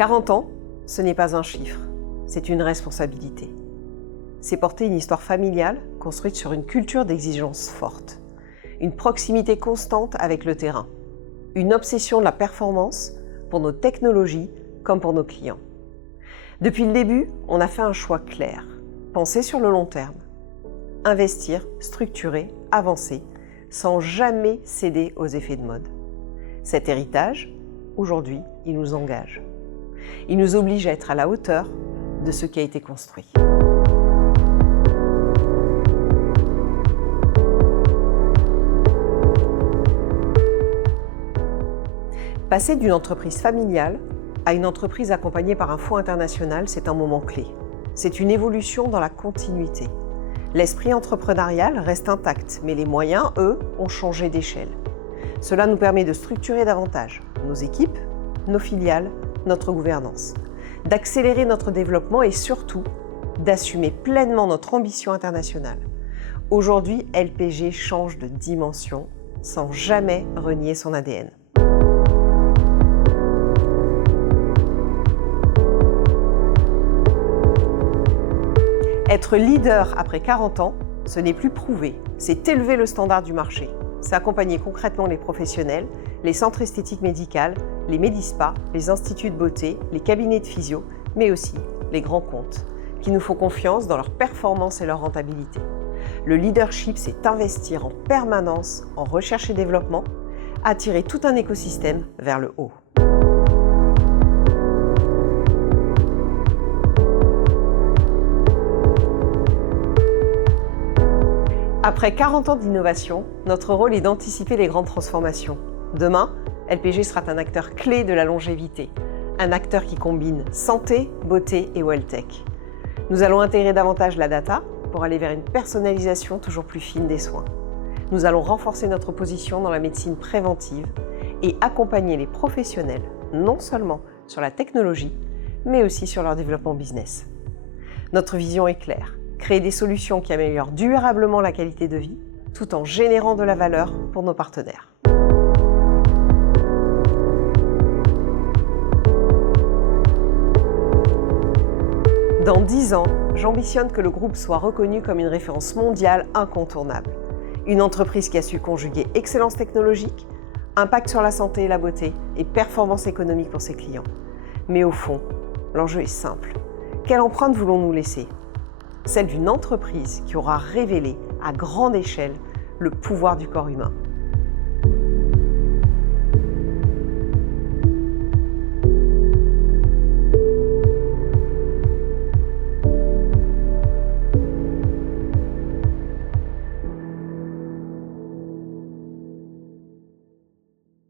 40 ans, ce n'est pas un chiffre, c'est une responsabilité. C'est porter une histoire familiale construite sur une culture d'exigence forte, une proximité constante avec le terrain, une obsession de la performance pour nos technologies comme pour nos clients. Depuis le début, on a fait un choix clair, penser sur le long terme, investir, structurer, avancer, sans jamais céder aux effets de mode. Cet héritage, aujourd'hui, il nous engage. Il nous oblige à être à la hauteur de ce qui a été construit. Passer d'une entreprise familiale à une entreprise accompagnée par un fonds international, c'est un moment clé. C'est une évolution dans la continuité. L'esprit entrepreneurial reste intact, mais les moyens, eux, ont changé d'échelle. Cela nous permet de structurer davantage nos équipes, nos filiales, notre gouvernance, d'accélérer notre développement et surtout d'assumer pleinement notre ambition internationale. Aujourd'hui, LPG change de dimension sans jamais renier son ADN. Être leader après 40 ans, ce n'est plus prouver, c'est élever le standard du marché. C'est accompagner concrètement les professionnels, les centres esthétiques médicales, les médispas, les instituts de beauté, les cabinets de physio, mais aussi les grands comptes, qui nous font confiance dans leur performance et leur rentabilité. Le leadership, c'est investir en permanence en recherche et développement, attirer tout un écosystème vers le haut. Après 40 ans d'innovation, notre rôle est d'anticiper les grandes transformations. Demain, LPG sera un acteur clé de la longévité, un acteur qui combine santé, beauté et well-tech. Nous allons intégrer davantage la data pour aller vers une personnalisation toujours plus fine des soins. Nous allons renforcer notre position dans la médecine préventive et accompagner les professionnels, non seulement sur la technologie, mais aussi sur leur développement business. Notre vision est claire. Créer des solutions qui améliorent durablement la qualité de vie, tout en générant de la valeur pour nos partenaires. Dans 10 ans, j'ambitionne que le groupe soit reconnu comme une référence mondiale incontournable. Une entreprise qui a su conjuguer excellence technologique, impact sur la santé et la beauté et performance économique pour ses clients. Mais au fond, l'enjeu est simple. Quelle empreinte voulons-nous laisser ? Celle d'une entreprise qui aura révélé à grande échelle le pouvoir du corps humain.